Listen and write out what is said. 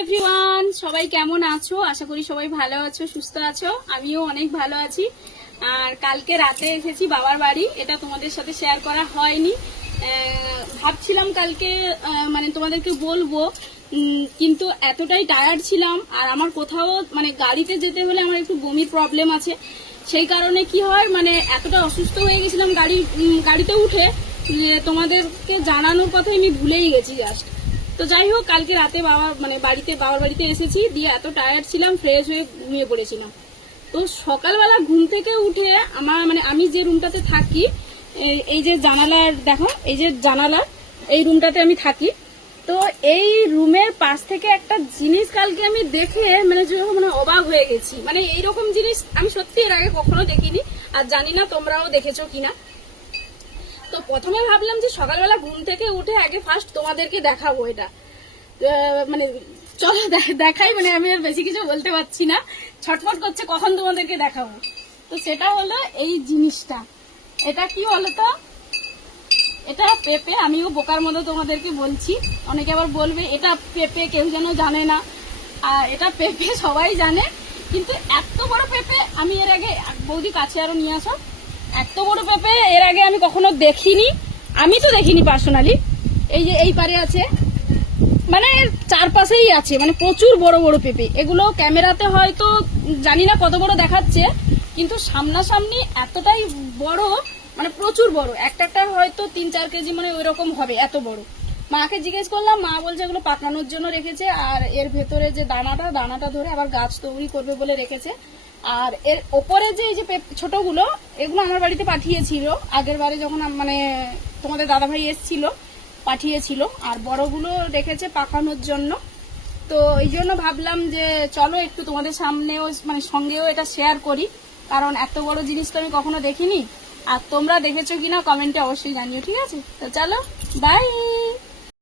Everyone, সবাই কেমন আছো? আশা করি সবাই ভালো আছো, সুস্থ আছো। আমিও অনেক ভালো আছি। আর কালকে রাতে এসেছি বাবার বাড়ি, এটা তোমাদের সাথে শেয়ার করা হয়নি। ভাবছিলাম কালকে মানে তোমাদেরকে বলবো, কিন্তু এতটাই টায়ার্ড ছিলাম। আর আমার কোথাও মানে গাড়িতে যেতে হলে আমার একটু বমির প্রবলেম আছে, সেই কারণে কি হয় মানে এতটা অসুস্থ হয়ে গেছিলাম গাড়িতে উঠে, তোমাদেরকে জানানোর কথা আমি ভুলেই গেছি জাস্ট। তো যাই হোক, কালকে রাতে বাবার বাড়িতে এসেছি, দিয়ে এত টায়ার্ড ছিলাম, ফ্রেশ হয়ে ঘুমিয়ে পড়েছিলাম। তো সকালবেলা ঘুম থেকে উঠে আমি যে রুমটাতে থাকি, এই যে জানালার দেখো, এই যে জানালার এই রুমটাতে আমি থাকি। তো এই রুমের পাশ থেকে একটা জিনিস কালকে আমি দেখে অবাক হয়ে গেছি। মানে এইরকম জিনিস আমি সত্যি এর আগে কখনো দেখিনি, আর জানি না তোমরাও দেখেছো কিনা। তো প্রথমে ভাবলাম যে সকালবেলা ঘুম থেকে উঠে আগে ফার্স্ট তোমাদেরকে দেখাবো এটা। মানে চলো দেখাই, মানে আমি আর বেশি কিছু বলতে পারছি না, ছটফট করছে কখন তোমাদেরকে দেখাবো। তো সেটা হলো এই জিনিসটা। এটা কি বলতো, এটা পেঁপে। আমিও বোকার মতো তোমাদেরকে বলছি, অনেকে আবার বলবে এটা পেঁপে, কেউ যেন জানে না। আর এটা পেঁপে সবাই জানে, কিন্তু এত বড় পেঁপে আমি এর আগে, বৌদি কাছে আরো নিয়ে আসো, এত বড় পেঁপে এর আগে আমি কখনো দেখিনি। আমি তো দেখিনি পার্সোনালি। এই যে এই পারে আছে, মানে চারপাশেই আছে, মানে প্রচুর বড় বড় পেঁপে। এগুলো ক্যামেরাতে হয়তো জানি না কত বড় দেখাচ্ছে, কিন্তু সামনাসামনি এতটাই বড়, মানে প্রচুর বড়। একটা হয়তো 3-4 কেজি মানে ওই রকম হবে, এত বড়। মাকে জিজ্ঞেস করলাম, মা বলছে এগুলো পাকানোর জন্য রেখেছে, আর এর ভেতরে যে দানাটা ধরে আবার গাছ তৈরি করবে বলে রেখেছে। আর এর ওপরে যে এই যে ছোটগুলো, এগুলো আমার বাড়িতে পাঠিয়েছিল আগের বারে, যখন মানে তোমাদের দাদাভাই এসেছিল, পাঠিয়েছিল। আর বড়গুলো রেখেছে পাকানোর জন্য। তো এই জন্য ভাবলাম যে চলো একটু তোমাদের সামনেও মানে সঙ্গেও এটা শেয়ার করি, কারণ এত বড় জিনিস তো আমি কখনো দেখিনি। আর তোমরা দেখেছো কিনা কমেন্টে অবশ্যই জানিও, ঠিক আছে? তো চলো, বাই।